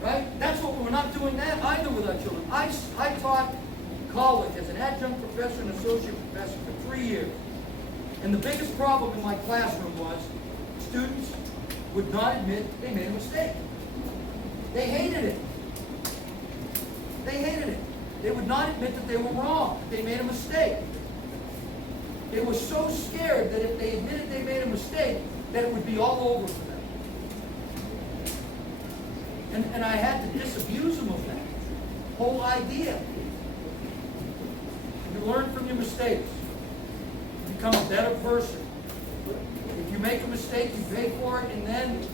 Right? That's what we're not doing that either with our children. I taught college as an adjunct professor and associate professor for 3 years. And the biggest problem in my classroom was students would not admit they made a mistake. They hated it. They hated it. They would not admit that they were wrong, that they made a mistake. They were so scared that if they admitted they made a mistake, that it would be all over for them. And I had to disabuse them of that whole idea. You learn from your mistakes. You become a better person. If you make a mistake, you pay for it, and then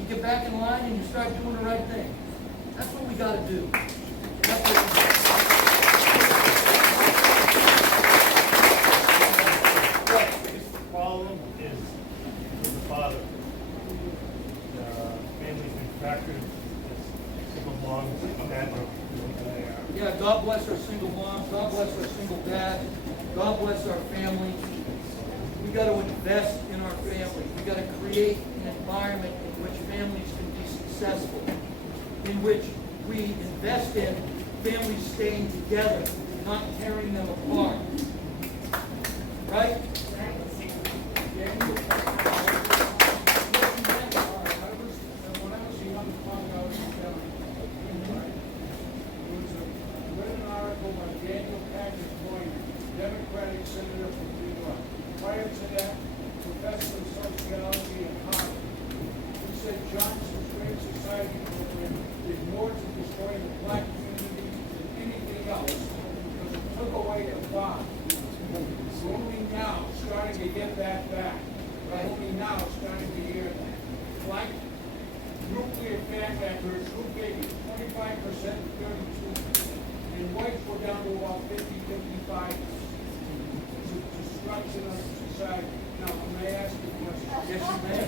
you get back in line and you start doing the right thing. That's what we got to do. That's what we do. The biggest problem is with the father. Family's been fractured as single moms, single dads are what they are. Yeah, God bless our single moms. God bless our single dads. God bless our family. We got to invest in our family. We got to create an environment in which families can be successful, in which we invest in families staying together, not tearing them apart. Right? Democratic senator from New York. Prior to that, professor of sociology at Harvard. He said Johnson's Great Society program did more to destroy the black community than anything else because it took away the farm. We're only now starting to get that back. We're only now starting to hear that. Black nuclear factors, group babies, 25% and 32%. And whites were down to about 50-55%. Destruction of society. Now, may I ask you a question? Yes, you may.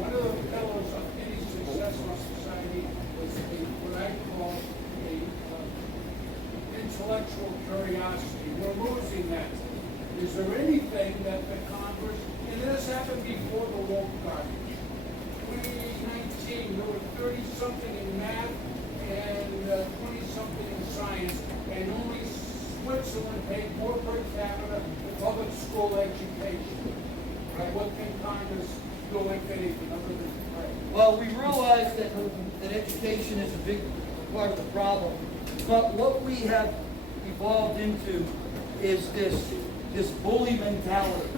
One of the pillars of any successful society was what I call a intellectual curiosity. We're losing that. Is there anything that the Congress, and this happened before the woke garbage, 2019, there were 30-something in math and 20-something in science, and only Switzerland paid more per capita for public school education. Right? What can Congress do, if anything, other than pray? Well, we realize that education is a big part of the problem. But what we have evolved into is this bully mentality,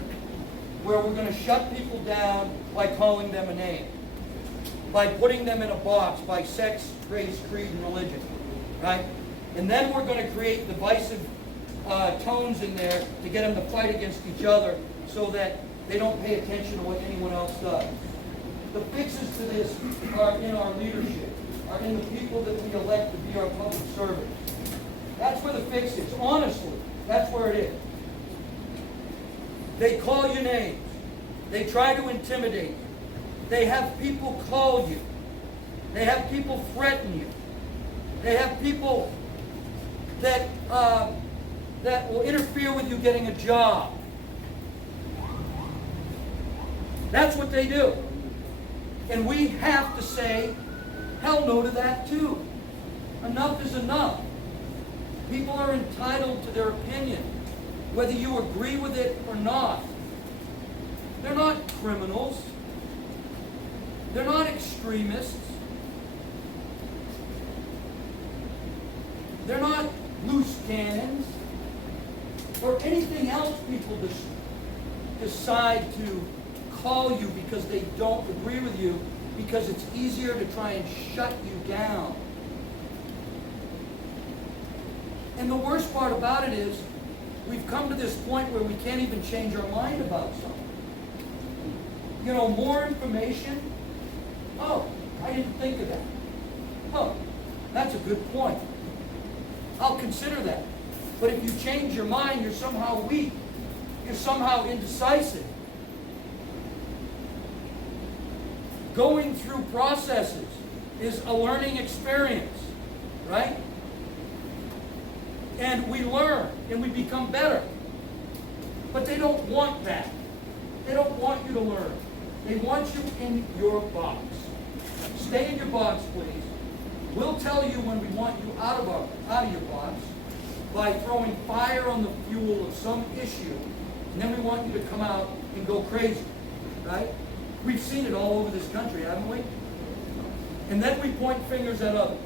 where we're going to shut people down by calling them a name, by putting them in a box, by sex, race, creed, and religion, right? And then we're going to create divisive tones in there to get them to fight against each other so that they don't pay attention to what anyone else does. The fixes to this are in our leadership, are in the people that we elect to be our public servants. That's where the fix is. Honestly, that's where it is. They call you names. They try to intimidate you. They have people call you. They have people threaten you. They have people that will interfere with you getting a job. That's what they do. And we have to say, hell no to that too. Enough is enough. People are entitled to their opinion, whether you agree with it or not. They're not criminals. They're not extremists. They're not loose cannons or anything else people decide to call you because they don't agree with you, because it's easier to try and shut you down. And the worst part about it is we've come to this point where we can't even change our mind about something. You know, more information. Oh, I didn't think of that. Oh, that's a good point. I'll consider that. But if you change your mind, you're somehow weak. You're somehow indecisive. Going through processes is a learning experience, right? And we learn and we become better. But they don't want that. They don't want you to learn. They want you in your box. Stay in your box, please. We'll tell you when we want you out of your box by throwing fire on the fuel of some issue, and then we want you to come out and go crazy, right? We've seen it all over this country, haven't we? And then we point fingers at others,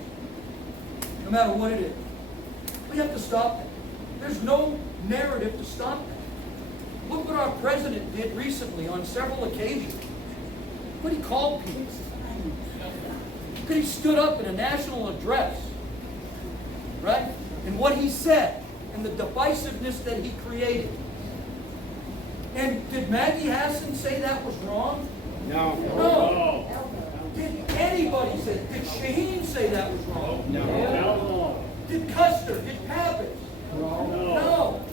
no matter what it is. We have to stop that. There's no narrative to stop that. Look what our president did recently on several occasions. What he called people. He stood up in a national address, right? And what he said, and the divisiveness that he created. And did Maggie Hassan say that was wrong? No. No. Did anybody say? Did Shaheen say that was wrong? No. Did Custer? Did Pappas? No.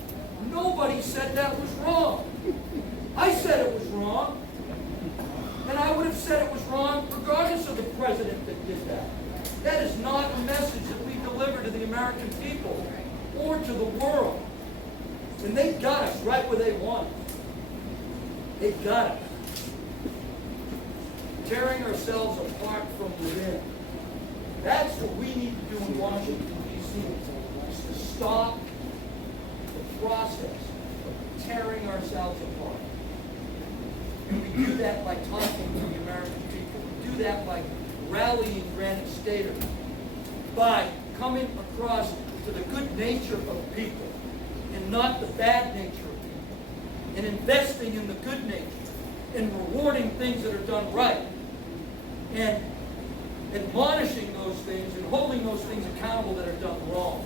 Nobody said that was wrong. I said it was wrong. And I would have said it was wrong regardless of the president that did that. That is not a message that we deliver to the American people or to the world. And they got us right where they want us. They got us. Tearing ourselves apart from within. That's what we need to do in Washington, D.C. is to stop the process of tearing ourselves apart. And we do that by talking to the American people. We do that by rallying Granite Staters, by coming across to the good nature of people and not the bad nature of people, and investing in the good nature, and rewarding things that are done right, and admonishing those things and holding those things accountable that are done wrong.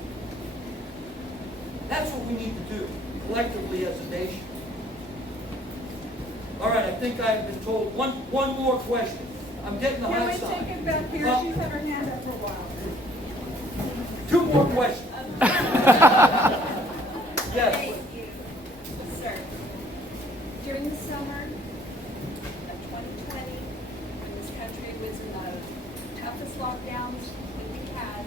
That's what we need to do collectively as a nation. All right, I think I've been told one more question. I'm getting the high side. Can we take it back here? Well, She's had her hand up for a while. two more questions. Yes. Thank you, sir. During the summer of 2020, when this country was in the toughest lockdowns we've had,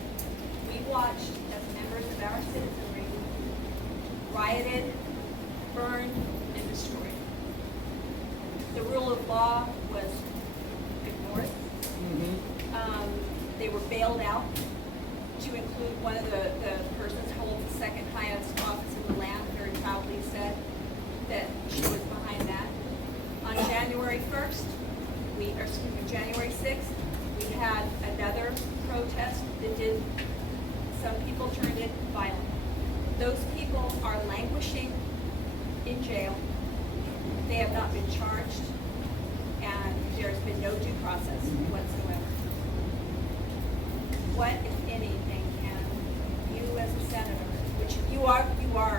we watched as members of our citizenry rioted, burned, and destroyed. The rule of law was ignored. They were bailed out, to include one of the persons who holds the second highest office in the land, very proudly said that she was behind that. On January 1st, January 6th, we had another protest that some people turned it violent. Those people are languishing in jail. They have not been charged, and there's been no due process whatsoever. What, if anything, can you as a senator, which you are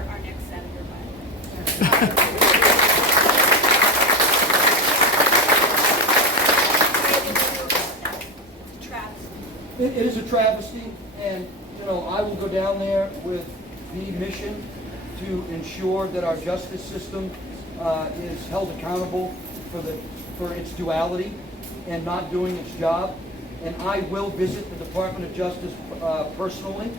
our next senator, by the way. It's a travesty. It is a travesty, and I will go down there with the mission to ensure that our justice system is held accountable for its duality and not doing its job. And I will visit the Department of Justice personally,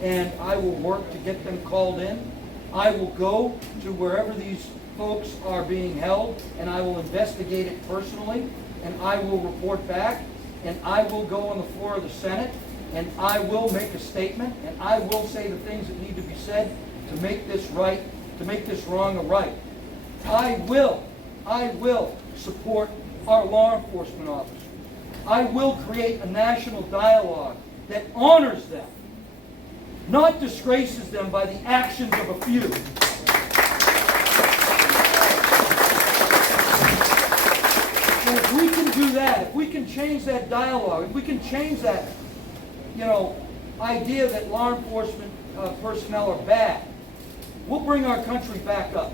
and I will work to get them called in. I will go to wherever these folks are being held, and I will investigate it personally, and I will report back, and I will go on the floor of the Senate, and I will make a statement, and I will say the things that need to be said to make this right, to make this wrong a right. I will support our law enforcement officers. I will create a national dialogue that honors them, not disgraces them by the actions of a few. And if we can do that, if we can change that dialogue, if we can change that, idea that law enforcement personnel are bad, we'll bring our country back up.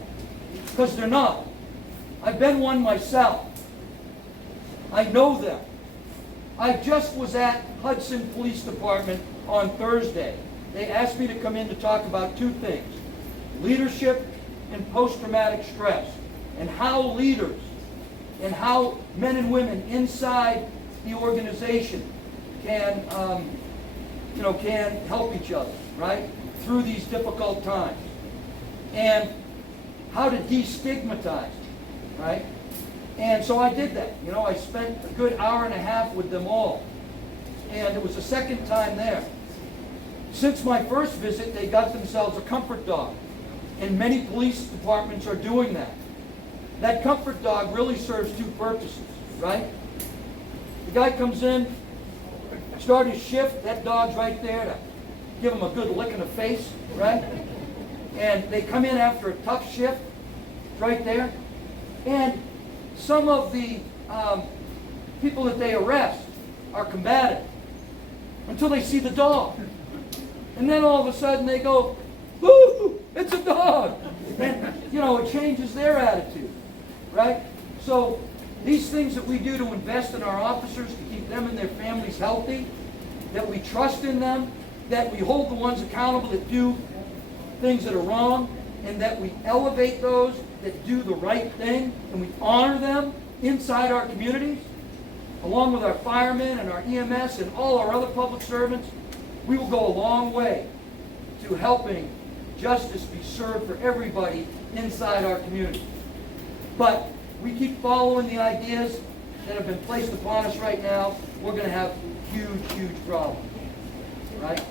Because they're not. I've been one myself. I know them. I just was at Hudson Police Department on Thursday. They asked me to come in to talk about two things: leadership and post-traumatic stress, and how leaders and how men and women inside the organization can help each other, right, through these difficult times. And how to destigmatize, right? And so I did that. I spent a good hour and a half with them all. And it was the second time there. Since my first visit, they got themselves a comfort dog. And many police departments are doing that. That comfort dog really serves two purposes, right? The guy comes in, start his shift, that dog's right there to give him a good lick in the face, right? And they come in after a tough shift, right there. And some of the people that they arrest are combative until they see the dog. And then all of a sudden they go, "Woo, it's a dog." And, it changes their attitude, right? So these things that we do to invest in our officers, to keep them and their families healthy, that we trust in them, that we hold the ones accountable that do things that are wrong, and that we elevate those that do the right thing, and we honor them inside our communities, along with our firemen and our EMS and all our other public servants, we will go a long way to helping justice be served for everybody inside our community. But we keep following the ideas that have been placed upon us right now, we're going to have huge, huge problems. Right?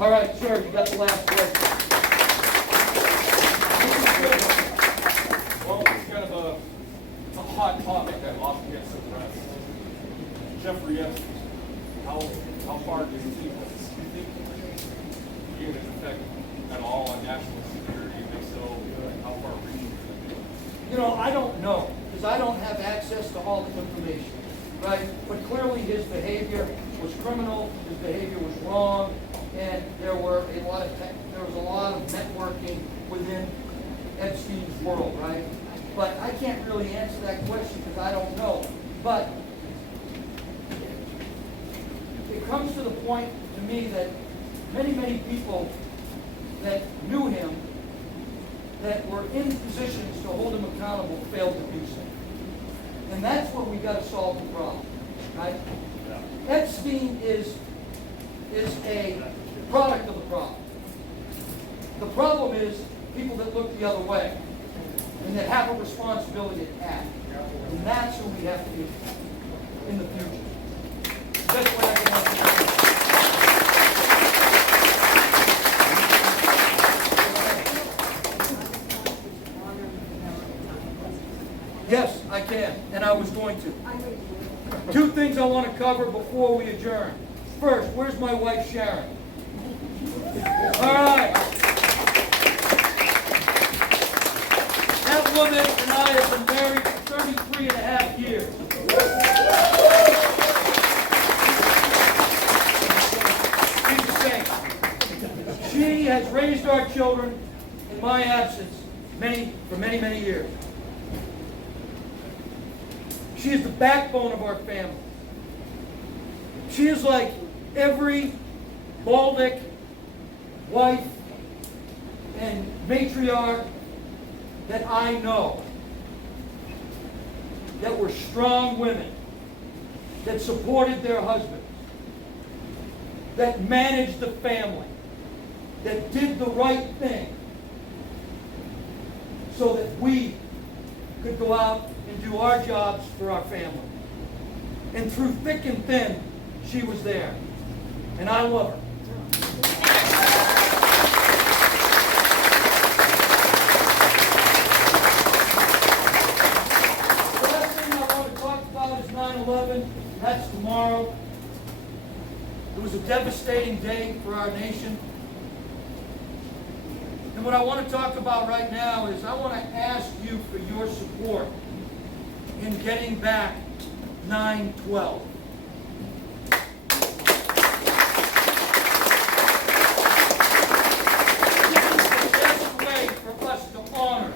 All right, sir, you got the last word. Well, it's kind of a hot topic that often gets suppressed. Jeffrey, yes, how far do you think units affect at all on national security? And if so, how far reaching? I don't know, because I don't have access to all the information, right? But clearly his behavior was criminal, his behavior was wrong, and there was a lot of networking within Epstein's world, right? But I can't really answer that question because I don't know. But it comes to the point to me that many, many people that knew him, that were in positions to hold him accountable, failed to do so. And that's where we got to solve the problem, right? Epstein is a product of the problem. The problem is people that look the other way and that have a responsibility to act. And that's who we have to be in the future. That's what I can Yes, I can, and I was going to. Two things I want to cover before we adjourn. First, where's my wife Sharon? All right. That woman and I have been married for 33 and a half years. She's a saint. She has raised our children in my absence for many, many years. She is the backbone of our family. She is like every Bolduc wife and matriarch that I know, that were strong women, that supported their husbands, that managed the family, that did the right thing so that we could go out and do our jobs for our family. And through thick and thin, she was there. And I love her. The last thing I want to talk about is 9/11. That's tomorrow. It was a devastating day for our nation. And what I want to talk about right now is I want to ask you for your support in getting back 9/12. This is the best way for us to honor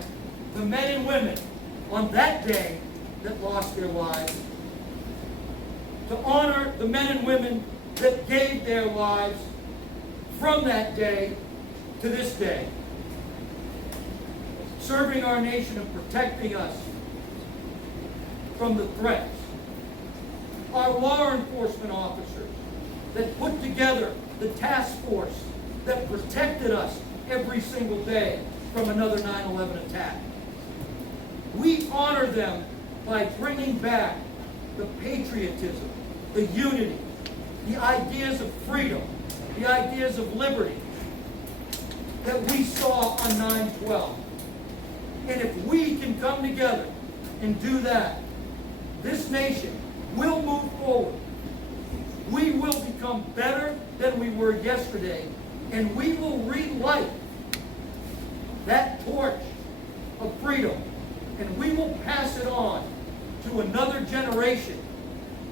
the men and women on that day that lost their lives, to honor the men and women that gave their lives from that day to this day, serving our nation and protecting us from the threats. Our law enforcement officers that put together the task force that protected us every single day from another 9/11 attack. We honor them by bringing back the patriotism, the unity, the ideas of freedom, the ideas of liberty that we saw on 9/12. And if we can come together and do that, this nation will move forward. We will become better than we were yesterday, and we will relight that torch of freedom, and we will pass it on to another generation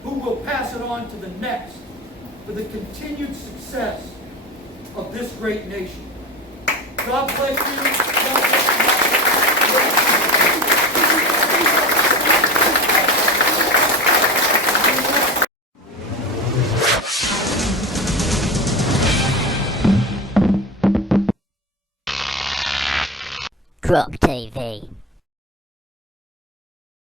who will pass it on to the next for the continued success of this great nation. God bless you. God bless you. Croc TV.